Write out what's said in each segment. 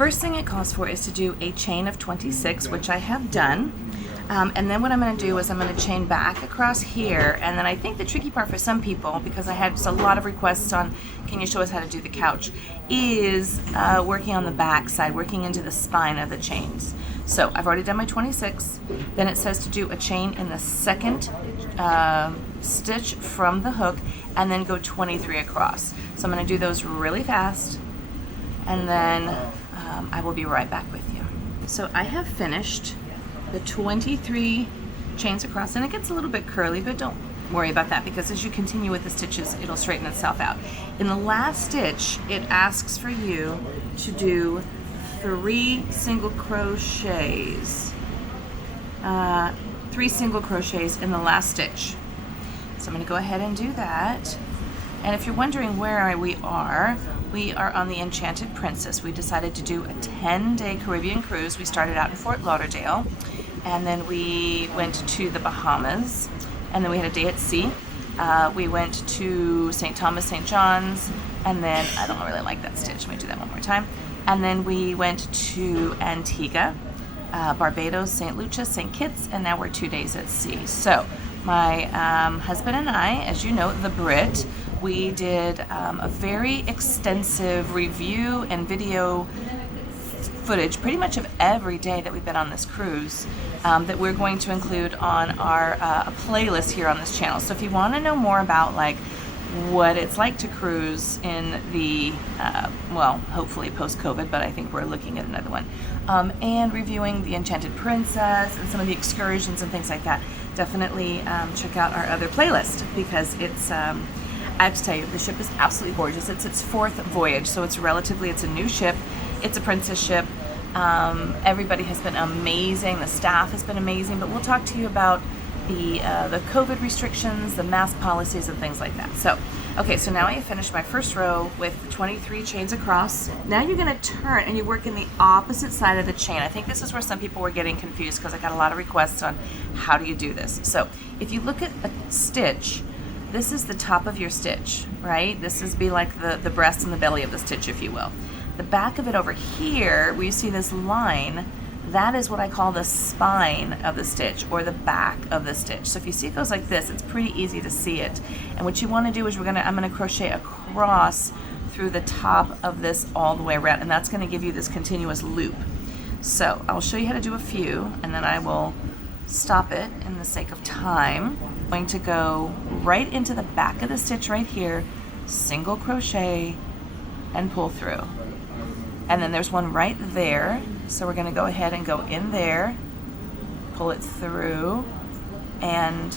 first thing it calls for is to do a chain of 26, which I have done. And then what I'm going to do is I'm going to chain back across here, and then I think the tricky part for some people, because I had a lot of requests on, can you show us how to do the couch, is working on the back side, working into the spine of the chains. So I've already done my 26. Then it says to do a chain in the second stitch from the hook, and then go 23 across. So I'm going to do those really fast, and then I will be right back with you. So I have finished the 23 chains across, and it gets a little bit curly, but don't worry about that, because as you continue with the stitches, it'll straighten itself out. In the last stitch, it asks for you to do 3 single crochets. 3 single crochets in the last stitch. So I'm going to go ahead and do that. And if you're wondering where we are on the Enchanted Princess. We decided to do a 10-day Caribbean cruise. We started out in Fort Lauderdale, and then we went to the Bahamas, and then we had a day at sea. We went to St. Thomas, St. John's, and then, I don't really like that stitch, let me do that one more time. And then we went to Antigua, Barbados, St. Lucia, St. Kitts, and now we're 2 days at sea. So my husband and I, as you know, the Brit, we did a very extensive review and video footage pretty much of every day that we've been on this cruise, that we're going to include on our playlist here on this channel. So if you want to know more about like what it's like to cruise in the, well, hopefully post-COVID, but I think we're looking at another one, and reviewing the Enchanted Princess and some of the excursions and things like that, definitely check out our other playlist, because it's, I have to tell you, the ship is absolutely gorgeous. It's its 4th voyage, so it's a new ship. It's a princess ship. Everybody has been amazing. The staff has been amazing, but we'll talk to you about the COVID restrictions, the mask policies, and things like that. So, okay, so now I have finished my first row with 23 chains across. Now you're going to turn and you work in the opposite side of the chain. I think this is where some people were getting confused, because I got a lot of requests on how do you do this. So if you look at a stitch, this is the top of your stitch, right? This is be like the breast and the belly of the stitch, if you will. The back of it over here, where you see this line, that is what I call the spine of the stitch, or the back of the stitch. So if you see it goes like this, it's pretty easy to see it. And what you want to do is I'm going to crochet across through the top of this all the way around, and that's going to give you this continuous loop. So I'll show you how to do a few, and then I will stop it in the sake of time. I'm going to go right into the back of the stitch right here, single crochet, and pull through. And then there's one right there, so we're going to go ahead and go in there, pull it through, and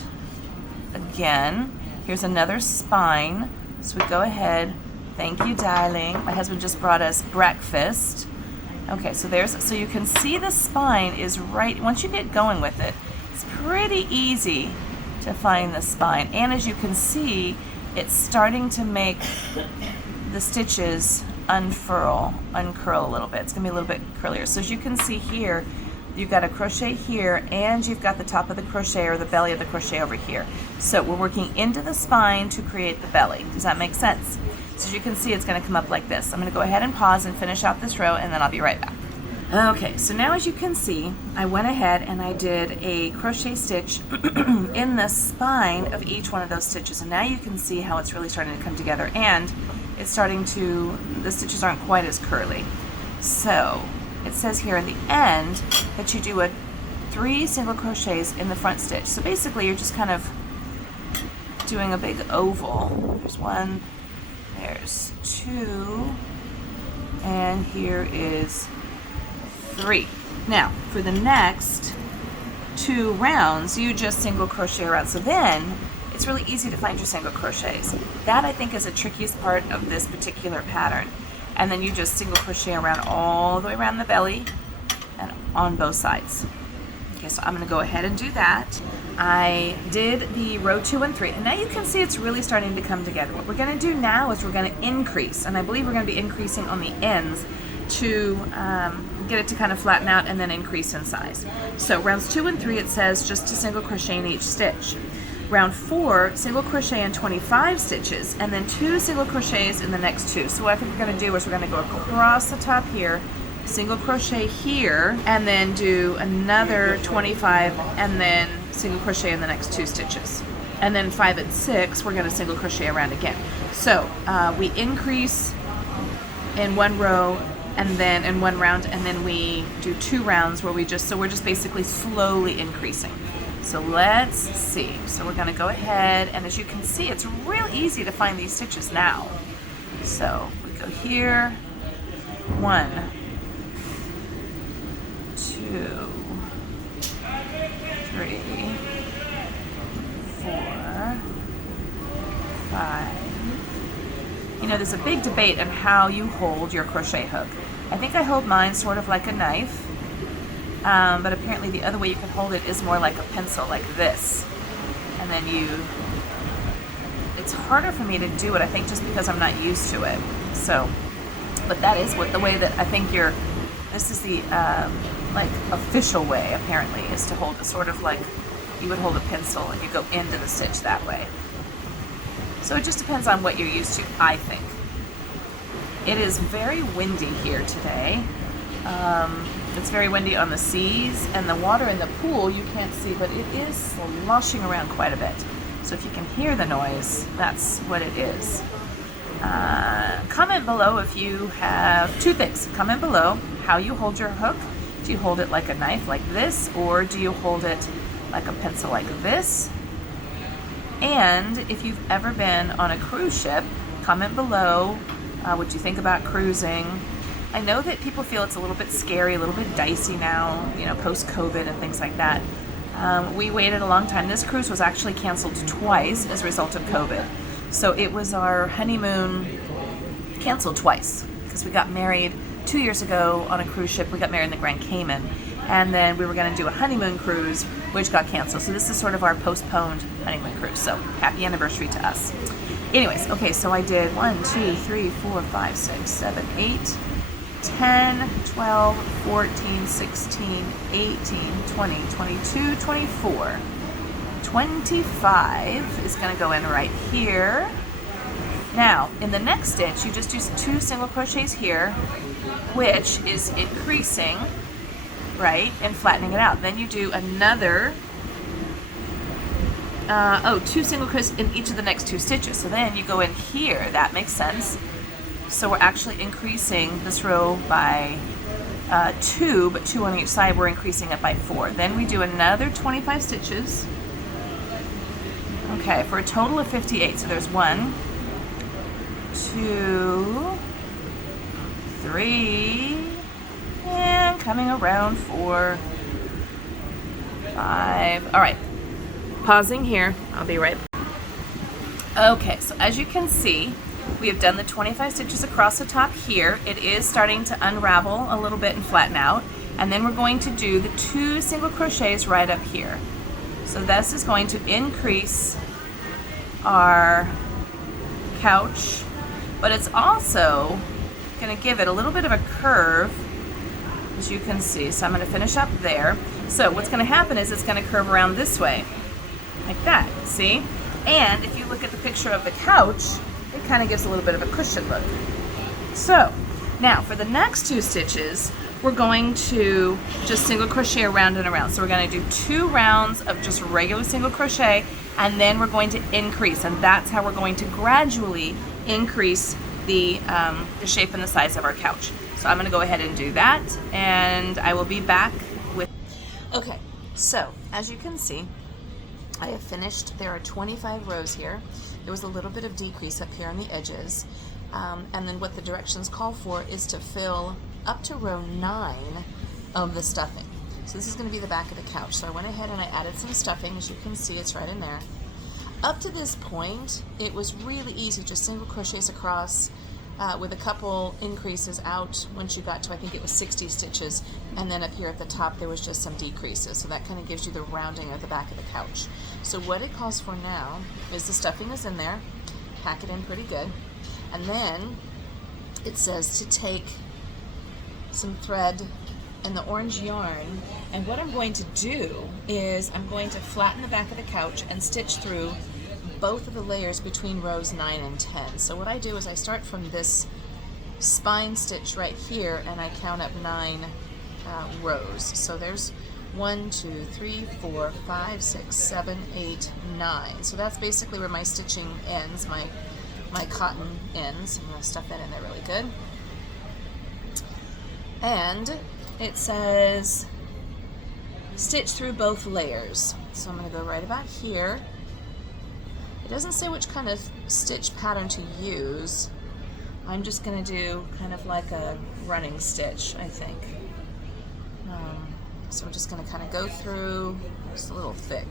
again, here's another spine. So we go ahead, thank you darling, my husband just brought us breakfast. Okay, so you can see the spine is right, once you get going with it, it's pretty easy to find the spine. And as you can see, it's starting to make the stitches uncurl a little bit. It's going to be a little bit curlier. So as you can see here, you've got a crochet here, and you've got the top of the crochet, or the belly of the crochet, over here. So we're working into the spine to create the belly. Does that make sense? So as you can see, it's going to come up like this. I'm going to go ahead and pause and finish out this row, and then I'll be right back. Okay, so now as you can see, I went ahead and I did a crochet stitch in the spine of each one of those stitches, and now you can see how it's really starting to come together, and it's starting to, the stitches aren't quite as curly. So it says here in the end that you do 3 single crochets in the front stitch. So basically you're just kind of doing a big oval. There's 1, there's 2, and here is 3. Now for the next 2 rounds, you just single crochet around. So then it's really easy to find your single crochets. That I think is the trickiest part of this particular pattern. And then you just single crochet around all the way around the belly and on both sides. Okay, so I'm going to go ahead and do that. I did the row 2 and 3, and now you can see it's really starting to come together. What we're going to do now is we're going to increase, and I believe we're going to be increasing on the ends to get it to kind of flatten out and then increase in size. So rounds 2 and 3, it says just to single crochet in each stitch. Round 4, single crochet in 25 stitches, and then 2 single crochets in the next 2. So what I think we're going to do is we're going to go across the top here, single crochet here, and then do another 25, and then single crochet in the next 2 stitches. And then 5 and 6, we're going to single crochet around again. So we increase in 1 row and then in 1 round, and then we do 2 rounds where we're just basically slowly increasing. So let's see. So we're going to go ahead, and as you can see, it's real easy to find these stitches now. So we go here, 1, 2, 3, 4, 5. You know, there's a big debate on how you hold your crochet hook. I think I hold mine sort of like a knife, but apparently the other way you can hold it is more like a pencil, like this. And then it's harder for me to do it, I think, just because I'm not used to it. So, but that is the way that I think this is the like official way, apparently, is to hold it sort of like you would hold a pencil and you go into the stitch that way. So it just depends on what you're used to, I think. It is very windy here today. It's very windy on the seas, and the water in the pool you can't see, but it is sloshing around quite a bit. So if you can hear the noise, that's what it is. Comment below if you have 2 things. Comment below how you hold your hook. Do you hold it like a knife, like this, or do you hold it like a pencil, like this? And if you've ever been on a cruise ship, comment below what you think about cruising. I know that people feel it's a little bit scary, a little bit dicey now, you know, post-COVID and things like that. We waited a long time. This cruise was actually canceled twice as a result of COVID. So it was our honeymoon canceled twice because we got married 2 years ago on a cruise ship. We got married in the Grand Cayman, and then we were going to do a honeymoon cruise, which got canceled. So this is sort of our postponed honeymoon cruise. So happy anniversary to us. Anyways, okay, so I did 1, 2, 3, 4, 5, 6, 7, 8, 10, 12, 14, 16, 18, 20, 22, 24. 25 is going to go in right here. Now, in the next stitch, you just do 2 single crochets here, which is increasing, right, and flattening it out. Then you do another 2 single crochets in each of the next 2 stitches. So then you go in here. That makes sense. So we're actually increasing this row by 2, but 2 on each side. We're increasing it by 4. Then we do another 25 stitches. Okay, for a total of 58. So there's 1, 2, 3, and coming around 4, 5. All right, pausing here. I'll be right back. Okay, so as you can see, we have done the 25 stitches across the top here. It is starting to unravel a little bit and flatten out. And then we're going to do the 2 single crochets right up here. So this is going to increase our couch, but it's also going to give it a little bit of a curve, as you can see. So I'm going to finish up there. So what's going to happen is it's going to curve around this way, like that, see? And if you look at the picture of the couch, it kind of gives a little bit of a cushion look. So now for the next 2 stitches, we're going to just single crochet around and around. So we're going to do 2 rounds of just regular single crochet, and then we're going to increase, and that's how we're going to gradually increase the shape and the size of our couch. So I'm going to go ahead and do that, and I will be back with... Okay, so as you can see, I have finished. There are 25 rows here. There was a little bit of decrease up here on the edges, and then what the directions call for is to fill up to row 9 of the stuffing. So this is going to be the back of the couch. So I went ahead and I added some stuffing. As you can see, it's right in there. Up to this point, it was really easy, just single crochets across with a couple increases out once you got to, I think it was 60 stitches, and then up here at the top there was just some decreases. So that kind of gives you the rounding of the back of the couch. So what it calls for now is the stuffing is in there, pack it in pretty good, and then it says to take some thread and the orange yarn, and what I'm going to do is I'm going to flatten the back of the couch and stitch through both of the layers between rows 9 and 10. So what I do is I start from this spine stitch right here, and I count up 9 rows. So there's 1, 2, 3, 4, 5, 6, 7, 8, 9. So that's basically where my stitching ends, my cotton ends. I'm going to stuff that in there really good. And it says stitch through both layers. So I'm going to go right about here. It doesn't say which kind of stitch pattern to use. I'm just going to do kind of like a running stitch, I think. So we're just going to kind of go through, just a little thick.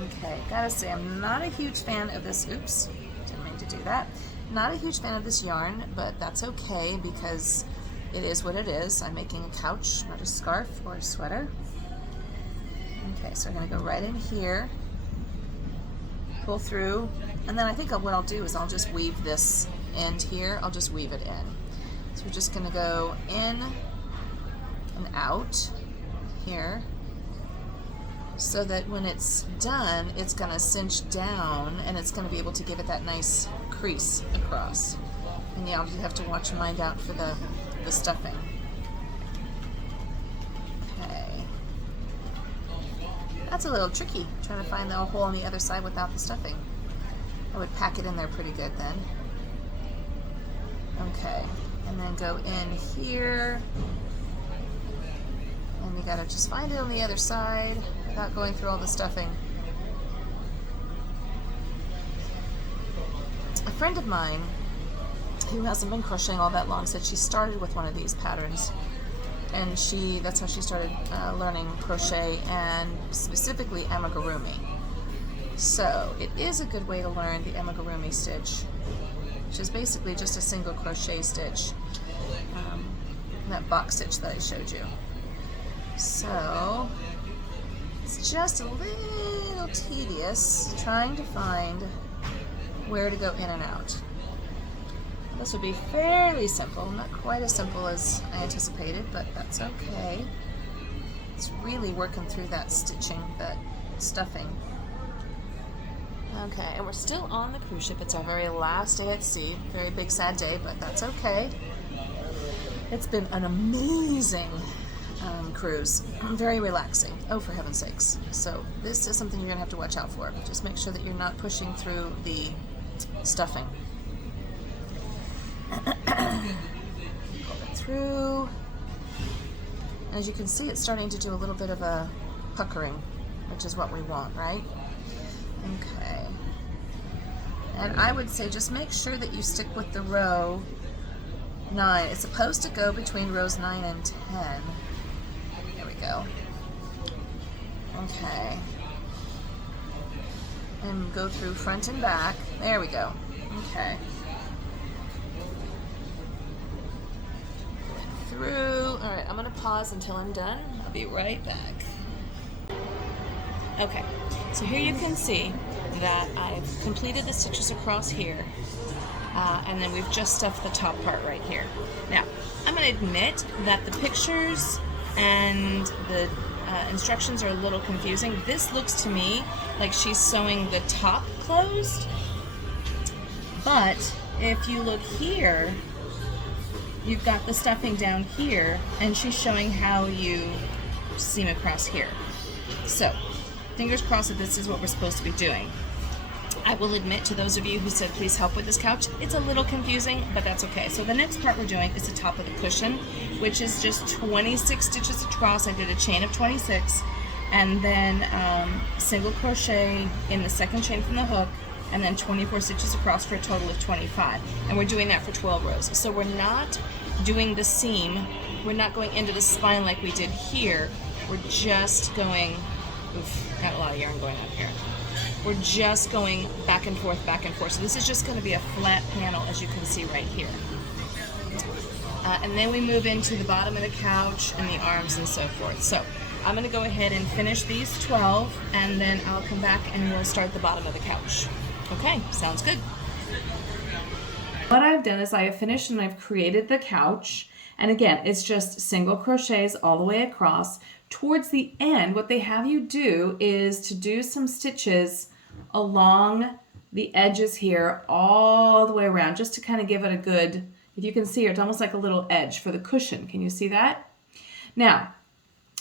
Okay, gotta say I'm not a huge fan of this, oops, didn't mean to do that. Not a huge fan of this yarn, but that's okay because it is what it is. I'm making a couch, not a scarf or a sweater. Okay, so we're gonna go right in here, pull through, and then I think what I'll do is I'll just weave this end here, I'll just weave it in. So we're just gonna go in and out here, so that when it's done, it's going to cinch down and it's going to be able to give it that nice crease across. And yeah, you have to watch mine out for the stuffing. Okay. That's a little tricky, trying to find the hole on the other side without the stuffing. I would pack it in there pretty good then. Okay, and then go in here. And you gotta just find it on the other side without going through all the stuffing. A friend of mine who hasn't been crocheting all that long said she started with one of these patterns, and that's how she started learning crochet, and specifically amigurumi. So it is a good way to learn the amigurumi stitch, which is basically just a single crochet stitch, that box stitch that I showed you. So it's just a little tedious trying to find where to go in and out. This would be fairly simple, not quite as simple as I anticipated, but that's okay. It's really working through that stitching, that stuffing. Okay, and we're still on the cruise ship. It's our very last day at sea. Very big, sad day, but that's okay. It's been an amazing cruise. Very relaxing. Oh, for heaven's sakes. So this is something you're going to have to watch out for. Just make sure that you're not pushing through the stuffing. Pull it through. As you can see, it's starting to do a little bit of a puckering, which is what we want, right? Okay. And I would say just make sure that you stick with the row 9. It's supposed to go between rows 9 and 10. There we go. Okay. And go through front and back. There we go. Okay. Through. All right, I'm going to pause until I'm done. I'll be right back. Okay, so here you can see that I've completed the stitches across here, and then we've just stuffed the top part right here. Now, I'm going to admit that the pictures and the instructions are a little confusing. This looks to me like she's sewing the top closed, but if you look here, you've got the stuffing down here, and she's showing how you seam across here. So, fingers crossed that this is what we're supposed to be doing. I will admit to those of you who said please help with this couch, it's a little confusing, but that's okay. So the next part we're doing is the top of the cushion, which is just 26 stitches across. I did a chain of 26, and then single crochet in the second chain from the hook, and then 24 stitches across for a total of 25. And we're doing that for 12 rows. So we're not doing the seam, we're not going into the spine like we did here. We're just going, oof, got a lot of yarn going on here. We're just going back and forth, back and forth. So this is just going to be a flat panel, as you can see right here. And then we move into the bottom of the couch and the arms and so forth. So I'm going to go ahead and finish these 12, and then I'll come back and we'll start the bottom of the couch. Okay, sounds good. What I've done is I have finished and I've created the couch. And again, it's just single crochets all the way across. Towards the end, what they have you do is to do some stitches along the edges here all the way around, just to kind of give it a good, if you can see here, it's almost like a little edge for the cushion. Can you see that? Now,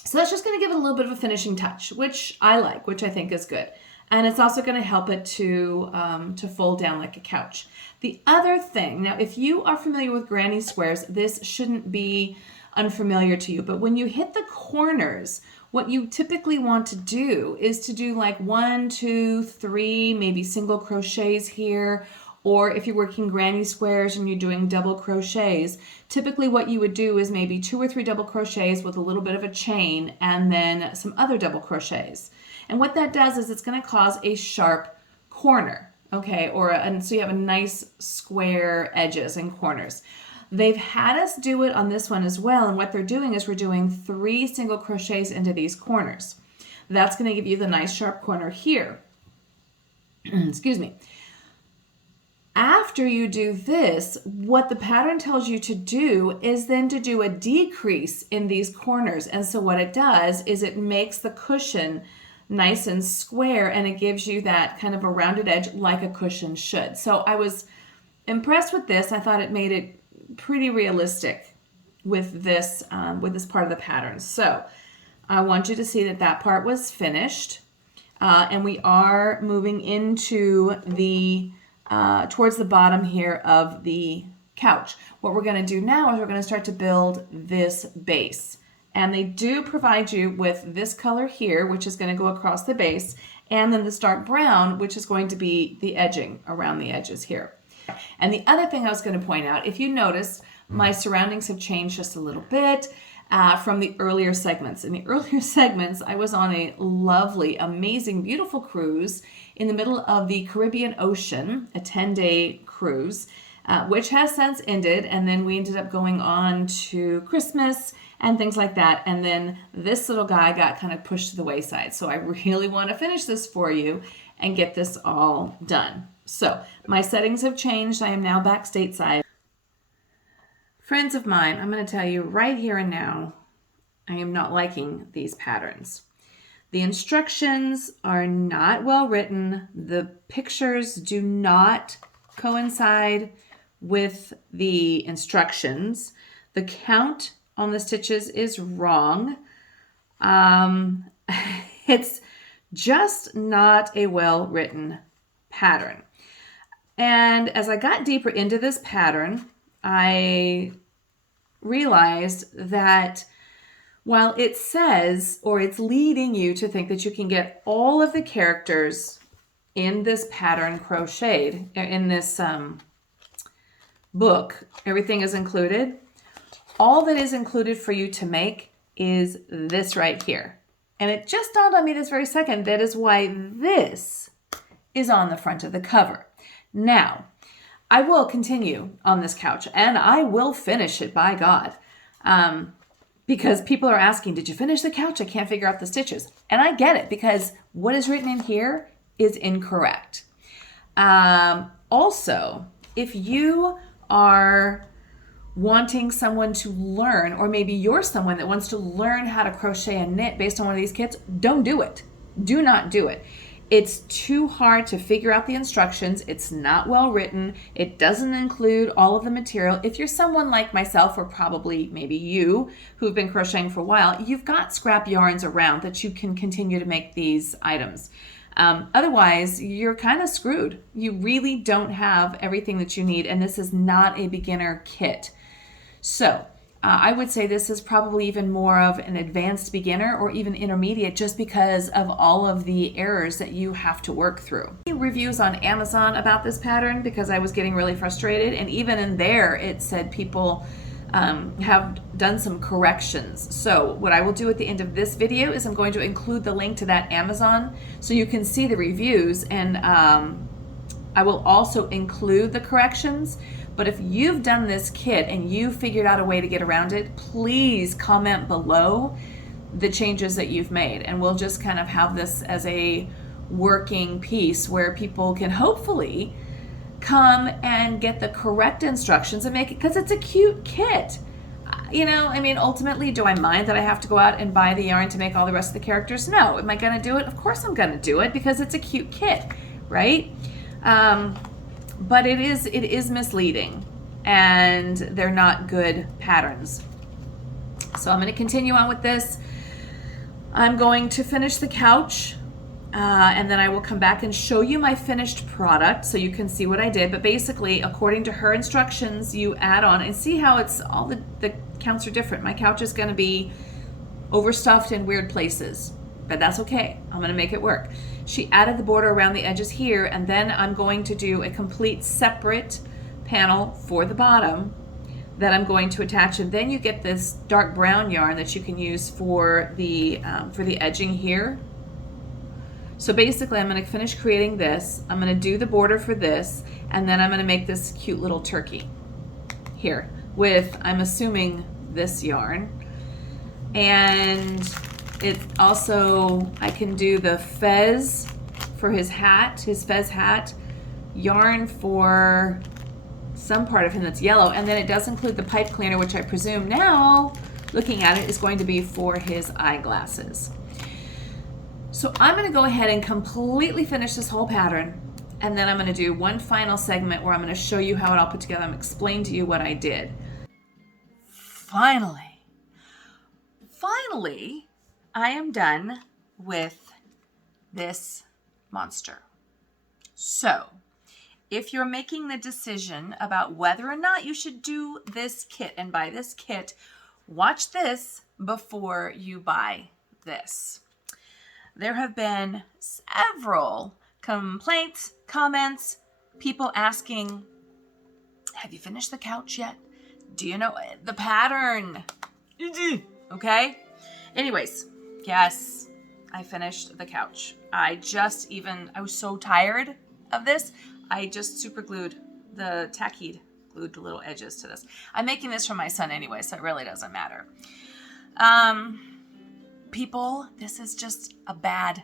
so that's just going to give it a little bit of a finishing touch, which I like, which I think is good. And it's also going to help it to fold down like a couch. The other thing, now if you are familiar with granny squares, this shouldn't be unfamiliar to you, but when you hit the corners, what you typically want to do is to do like 1, 2, 3, maybe single crochets here, or if you're working granny squares and you're doing double crochets, typically what you would do is maybe 2 or 3 double crochets with a little bit of a chain and then some other double crochets. And what that does is it's going to cause a sharp corner, okay, and so you have a nice square edges and corners. They've had us do it on this one as well, and what they're doing is we're doing 3 single crochets into these corners. That's going to give you the nice sharp corner here. Excuse me. After you do this, what the pattern tells you to do is then to do a decrease in these corners. And so what it does is it makes the cushion nice and square, and it gives you that kind of a rounded edge like a cushion should. So I was impressed with this. I thought it made it pretty realistic with this part of the pattern. So I want you to see that that part was finished, and we are moving into the towards the bottom here of the couch. What we're going to do now is we're going to start to build this base. And they do provide you with this color here, which is going to go across the base, and then this dark brown, which is going to be the edging around the edges here. And the other thing I was going to point out, if you notice, my surroundings have changed just a little bit from the earlier segments. In the earlier segments, I was on a lovely, amazing, beautiful cruise in the middle of the Caribbean Ocean, a 10-day cruise, which has since ended, and then we ended up going on to Christmas and things like that, and then this little guy got kind of pushed to the wayside. So I really want to finish this for you and get this all done. So my settings have changed. I am now back stateside. Friends of mine, I'm going to tell you right here and now, I am not liking these patterns. The instructions are not well written. The pictures do not coincide with the instructions. The count on the stitches is wrong. It's just not a well-written pattern. And as I got deeper into this pattern, I realized that while it says, or it's leading you to think that you can get all of the characters in this pattern crocheted, in this book, everything is included. All that is included for you to make is this right here. And it just dawned on me this very second, that is why this is on the front of the cover. Now, I will continue on this couch, and I will finish it, by God. Because people are asking, did you finish the couch? I can't figure out the stitches. And I get it, because what is written in here is incorrect. Also, if you are wanting someone to learn, or maybe you're someone that wants to learn how to crochet and knit based on one of these kits, don't do it. Do not do it. It's too hard to figure out the instructions. It's not well written. It doesn't include all of the material. If you're someone like myself, or probably maybe you who've been crocheting for a while, you've got scrap yarns around that you can continue to make these items. Otherwise, you're kind of screwed. You really don't have everything that you need, and this is not a beginner kit. So I would say this is probably even more of an advanced beginner or even intermediate, just because of all of the errors that you have to work through. Reviews on Amazon about this pattern, because I was getting really frustrated, and even in there it said people have done some corrections. So what I will do at the end of this video is I'm going to include the link to that Amazon so you can see the reviews, and I will also include the corrections. But if you've done this kit and you figured out a way to get around it, please comment below the changes that you've made, and we'll just kind of have this as a working piece where people can hopefully come and get the correct instructions and make it, because it's a cute kit. You know, I mean, ultimately, do I mind that I have to go out and buy the yarn to make all the rest of the characters? No. Am I going to do it? Of course I'm going to do it, because it's a cute kit, right? But it is misleading, and they're not good patterns. So I'm going to continue on with this. I'm going to finish the couch, and then I will come back and show you my finished product so you can see what I did. But basically, according to her instructions, you add on and see how it's all the counts are different. My couch is going to be overstuffed in weird places, but that's okay. I'm going to make it work. She added the border around the edges here, and then I'm going to do a complete separate panel for the bottom that I'm going to attach, and then you get this dark brown yarn that you can use for the edging here. So basically, I'm going to finish creating this. I'm going to do the border for this, and then I'm going to make this cute little turkey here with, I'm assuming, this yarn. And it also, I can do the fez for his hat, his fez hat, yarn for some part of him that's yellow, and then it does include the pipe cleaner, which I presume now, looking at it, is going to be for his eyeglasses. So I'm going to go ahead and completely finish this whole pattern, and then I'm going to do one final segment where I'm going to show you how it all put together. I'm going to explain to you what I did. Finally, I am done with this monster. So, if you're making the decision about whether or not you should do this kit and buy this kit, watch this before you buy this. There have been several complaints, comments, people asking, have you finished the couch yet? Do you know the pattern? Okay? Anyways, yes, I finished the couch. I was so tired of this. I just super glued the tacky glued the little edges to this. I'm making this for my son anyway, so it really doesn't matter. People, this is just a bad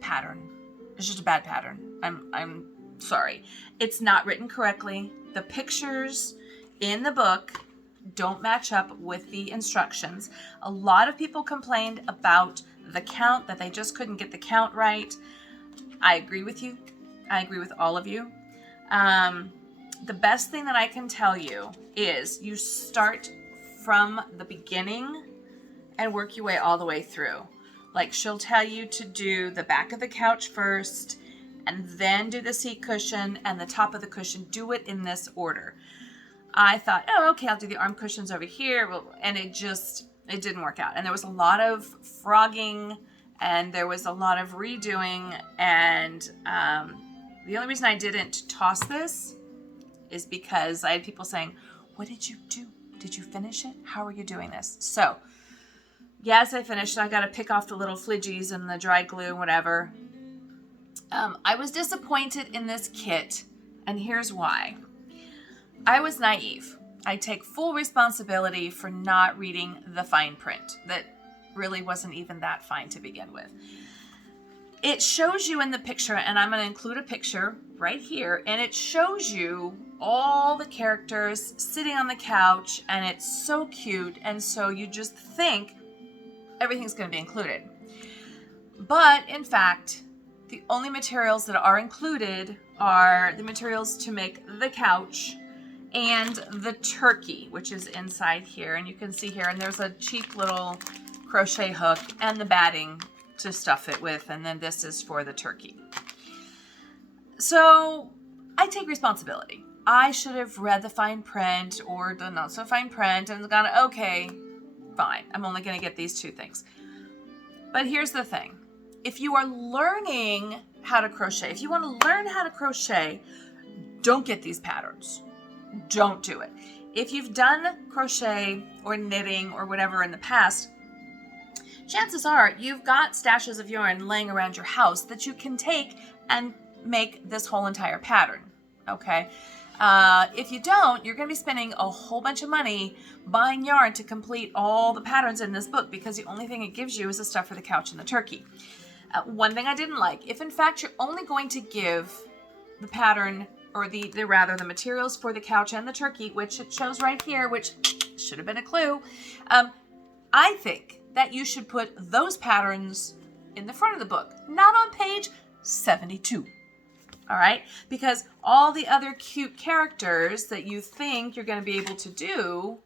pattern. It's just a bad pattern. I'm sorry. It's not written correctly. The pictures in the book don't match up with the instructions. A lot of people complained about the count, that they just couldn't get the count right. I agree with you. I agree with all of you. The best thing that I can tell you is you start from the beginning and work your way all the way through. Like, she'll tell you to do the back of the couch first, and then do the seat cushion and the top of the cushion. Do it in this order. I thought, oh, okay, I'll do the arm cushions over here. Well, and it didn't work out. And there was a lot of frogging, and there was a lot of redoing. And the only reason I didn't toss this is because I had people saying, what did you do? Did you finish it? How are you doing this? So, yes, I finished it. I got to pick off the little flidgies and the dry glue and whatever. I was disappointed in this kit, and here's why. I was naive. I take full responsibility for not reading the fine print that really wasn't even that fine to begin with. It shows you in the picture, and I'm going to include a picture right here, and it shows you all the characters sitting on the couch, and it's so cute, and so you just think everything's going to be included. But in fact, the only materials that are included are the materials to make the couch and the turkey, which is inside here. And you can see here, and there's a cheap little crochet hook and the batting to stuff it with. And then this is for the turkey. So I take responsibility. I should have read the fine print or the not so fine print and gone, okay, fine. I'm only going to get these two things. But here's the thing. If you are learning how to crochet, if you want to learn how to crochet, don't get these patterns. Don't do it. If you've done crochet or knitting or whatever in the past, chances are you've got stashes of yarn laying around your house that you can take and make this whole entire pattern, okay? If you don't, you're going to be spending a whole bunch of money buying yarn to complete all the patterns in this book, because the only thing it gives you is the stuff for the couch and the turkey. One thing I didn't like, if in fact you're only going to give the pattern or the materials for the couch and the turkey, which it shows right here, which should have been a clue, I think that you should put those patterns in the front of the book, not on page 72. All right, because all the other cute characters that you think you're going to be able to do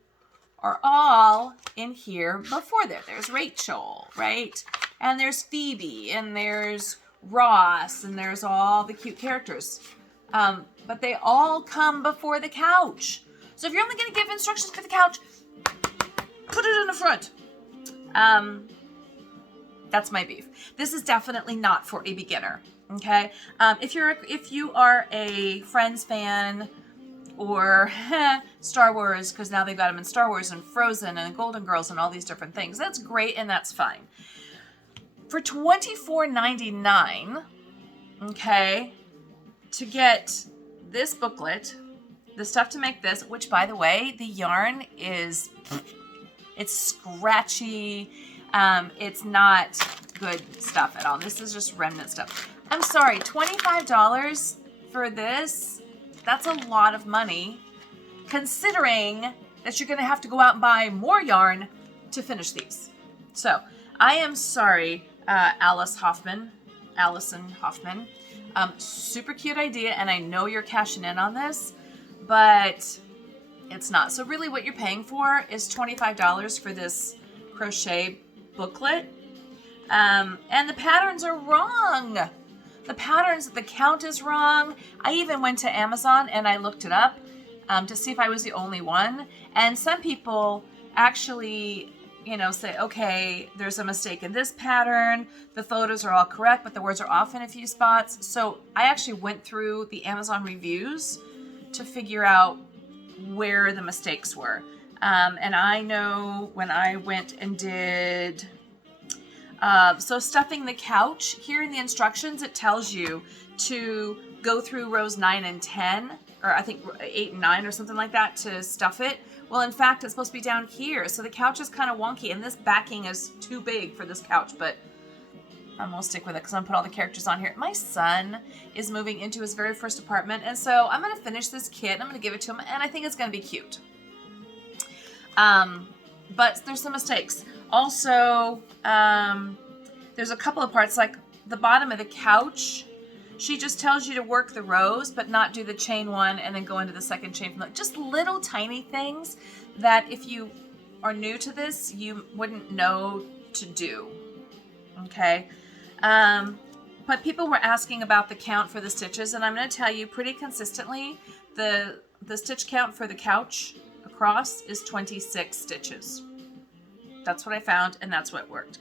are all in here before there. There's Rachel, right? And there's Phoebe, and there's Ross, and there's all the cute characters. But they all come before the couch. So if you're only going to give instructions for the couch, put it in the front. That's my beef. This is definitely not for a beginner. Okay, if you are a Friends fan or Star Wars, because now they've got them in Star Wars and Frozen and Golden Girls and all these different things, that's great and that's fine. For $24.99, okay, to get this booklet, the stuff to make this, which by the way, the yarn is, it's scratchy. It's not good stuff at all. This is just remnant stuff. I'm sorry, $25 for this, that's a lot of money, considering that you're going to have to go out and buy more yarn to finish these. So, I am sorry, Allison Hoffman. Super cute idea, and I know you're cashing in on this, but it's not. So really what you're paying for is $25 for this crochet booklet. And the patterns are wrong. The count is wrong. I even went to Amazon and I looked it up to see if I was the only one. And some people actually, say, okay, there's a mistake in this pattern. The photos are all correct, but the words are off in a few spots. So I actually went through the Amazon reviews to figure out where the mistakes were. And I know when I went and did... so stuffing the couch, here in the instructions, it tells you to go through rows 9 and 10, or I think 8 and 9 or something like that to stuff it. Well, in fact, it's supposed to be down here. So the couch is kind of wonky, and this backing is too big for this couch, but I'm going to stick with it because I'm going to put all the characters on here. My son is moving into his very first apartment, and so I'm going to finish this kit, and I'm going to give it to him, and I think it's going to be cute. But there's some mistakes. Also, there's a couple of parts, like the bottom of the couch. She just tells you to work the rows, but not do the chain one and then go into the second chain from the, just little tiny things that if you are new to this, you wouldn't know to do. Okay. But people were asking about the count for the stitches, and I'm going to tell you pretty consistently, the stitch count for the couch across is 26 stitches. That's what I found, and that's what worked.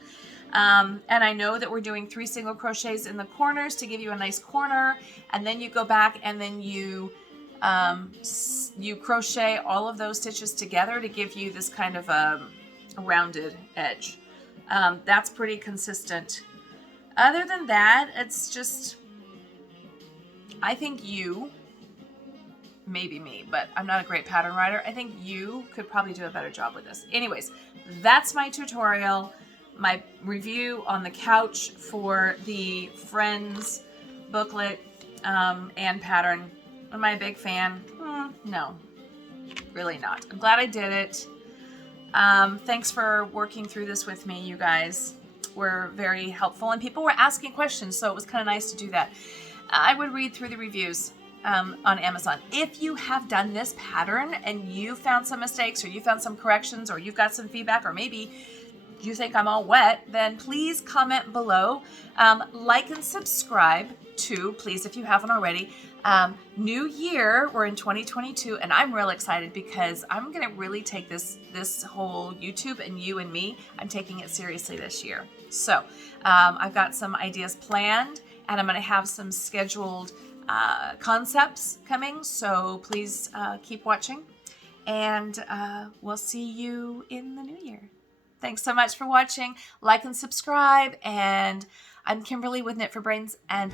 And I know that we're doing 3 single crochets in the corners to give you a nice corner, and then you go back and then you crochet all of those stitches together to give you this kind of a rounded edge. That's pretty consistent. Other than that, it's just, I think maybe me, but I'm not a great pattern writer. I think you could probably do a better job with this. Anyways, that's my tutorial, my review on the couch for the Friends booklet and pattern. Am I a big fan? No, really not. I'm glad I did it. Thanks for working through this with me, you guys. Were very helpful, and people were asking questions, so it was kind of nice to do that. I would read through the reviews on Amazon. If you have done this pattern and you found some mistakes, or you found some corrections, or you've got some feedback, or maybe you think I'm all wet, then please comment below. Like and subscribe too, please, if you haven't already. New year, we're in 2022, and I'm real excited because I'm going to really take this whole YouTube and you and me, I'm taking it seriously this year. So I've got some ideas planned, and I'm going to have some scheduled concepts coming, so please keep watching, and we'll see you in the new year. Thanks so much for watching. Like and subscribe, and I'm Kimberly with Knit for Brains, and